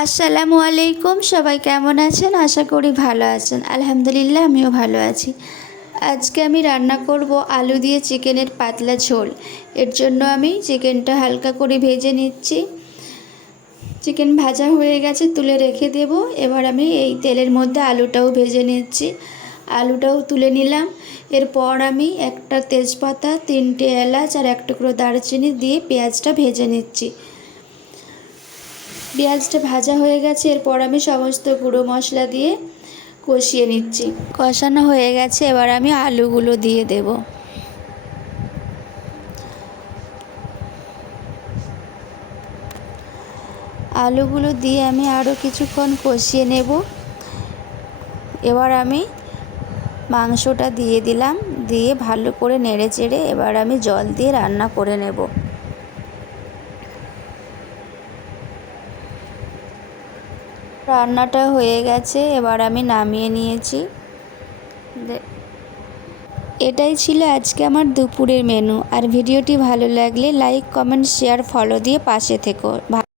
আসসালামু আলাইকুম, সবাই কেমন আছেন? আশা করি ভালো আছেন। আলহামদুলিল্লাহ আমিও ভালো আছি। আজকে আমি রান্না করব আলু দিয়ে চিকেনের পাতলা ঝোল। এর জন্য আমি চিকেনটা হালকা করে ভেজে নিচ্ছি। চিকেন ভাজা হয়ে গেছে, তুলে রেখে দেব। এবার আমি এই তেলের মধ্যে আলুটাও ভেজে নিচ্ছি। আলুটাও তুলে নিলাম। এরপর আমি একটা তেজপাতা, 3টে এলাচ আর 1 টুকরো দারচিনি দিয়ে পেঁয়াজটা ভেজে নিচ্ছি। পেঁয়াজটা ভাজা হয়ে গেছে, এরপর আমি সমস্ত গুঁড়ো মশলা দিয়ে কষিয়ে নিচ্ছি। কষানো হয়ে গেছে, এবার আমি আলুগুলো দিয়ে দেব। আলুগুলো দিয়ে আমি আরও কিছুক্ষণ কষিয়ে নেব। এবার আমি মাংসটা দিয়ে দিলাম, দিয়ে ভালো করে নেড়ে চেড়ে এবার আমি জল দিয়ে রান্না করে নেব। রান্নাটা হয়ে গেছে, এবার আমি নামিয়ে নিয়েছি। এটাই ছিল আজকে আমার দুপুরের মেনু। আর ভিডিওটি ভালো লাগলে লাইক, কমেন্ট, শেয়ার, ফলো দিয়ে পাশে থেকো।